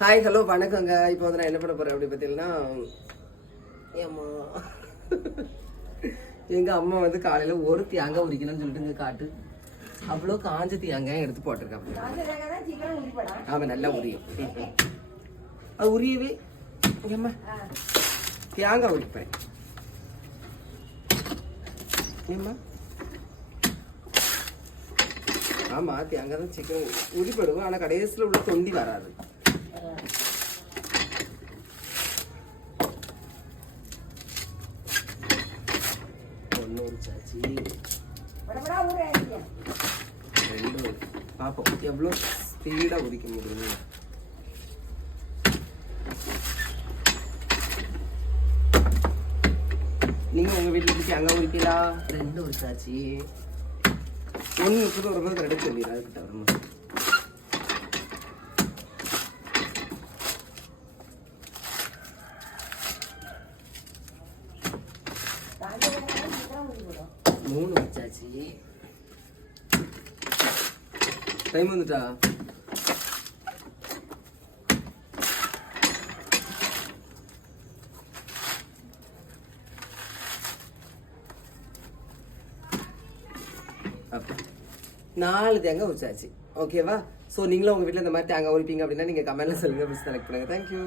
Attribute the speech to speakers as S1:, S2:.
S1: Hi hello வணக்கங்க. இப்போ வந்து நான் என்ன பண்ண போறேன் அப்படி பார்த்தீங்கன்னா ஏம்மா எங்க அம்மா வந்து காலையில ஒரு தேங்காய் உரிக்கணும்னு சொல்லிட்டு காட்டு. அவ்வளோ காஞ்ச தேங்காய் எடுத்து போட்டிருக்கேன் அவன் நல்லா உரியும் அது உரியவே. ஏம்மா தேங்காய் உரிப்பேன். ஏம்மா ஆமா தேங்காய் தான் சிக்கன் உரிப்படுவோம் ஆனா கடைசியில் உள்ள தொண்டி வராது. ஒன்று உரிச்சாச்சு ரெண்டு பார்ப்போம் எவ்வளோ ஸ்பீடாக உரிக்க முடியுது? நீங்க உங்க வீட்டுல அங்க உரிப்பீங்களா? ரெண்டு உரிச்சாச்சு ஒன்று முப்பது ஒரு ரூபாய் ரெண்டு சொல்லிடுறா அதுக்கிட்ட வரணும் மூணு வச்சாச்சு. டைம் வந்துட்டா? நாலு தேங்காய் உரிச்சாச்சு ஓகேவா ஸோ நீங்களும் உங்கள் வீட்டில் இந்த மாதிரி தேங்காய் உரிப்பீங்க அப்படின்னா நீங்கள் கமெண்ட்டில் சொல்லுங்கள் செலக்ட் பண்ணுங்கள் தேங்க்யூ